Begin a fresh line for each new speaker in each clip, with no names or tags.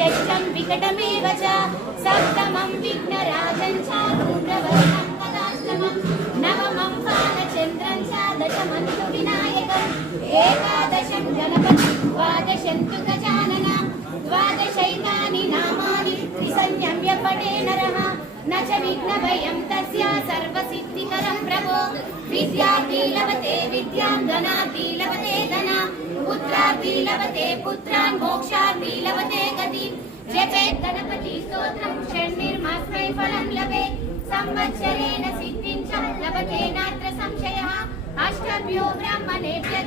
షష్టం వికటమేవ చ సప్తమం విఘ్నరాజం చ ధూమ్రవర్ణం పదాష్టమం నవమం బాలచంద్రం చ దశమంతు వినాయకం ఏకాదశం గణపతి ద్వాదశం తు గజానన ద్వాదశైతాని నామాని త్రిసంయమ్య పటే నరః न च विघ्नभयं तस्य सर्वसिद्धिकरं प्रभो विद्यार्थी लभते विद्यां धनार्थी लभते धनां पुत्रार्थी लभते पुत्रान् मोक्षार्थी लभते गतिं जपेत् गणपति स्तोत्रं षण्निर्मास्मै फलं लभेत् संवत्सरेण सिद्धिं च लभते नात्र संशयः अष्टभ्यो ब्राह्मणेभ्यः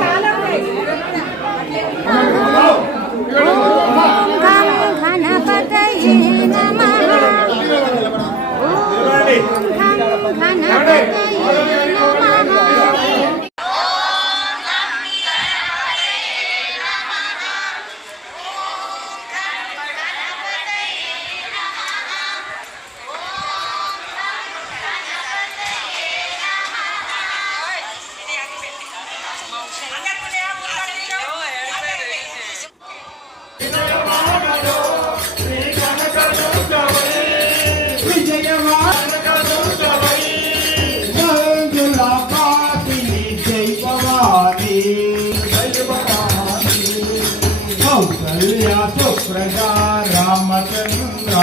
చాలా ఉన్నాయి.
సుప్రజా రామచంద్ర.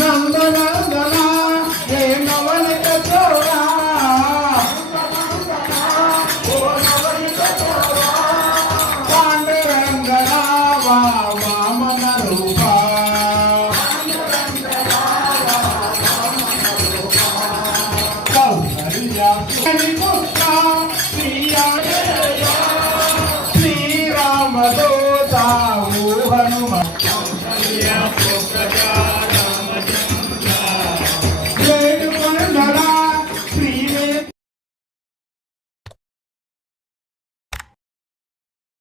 నందనందన ఏ 呀，你不打，你呀。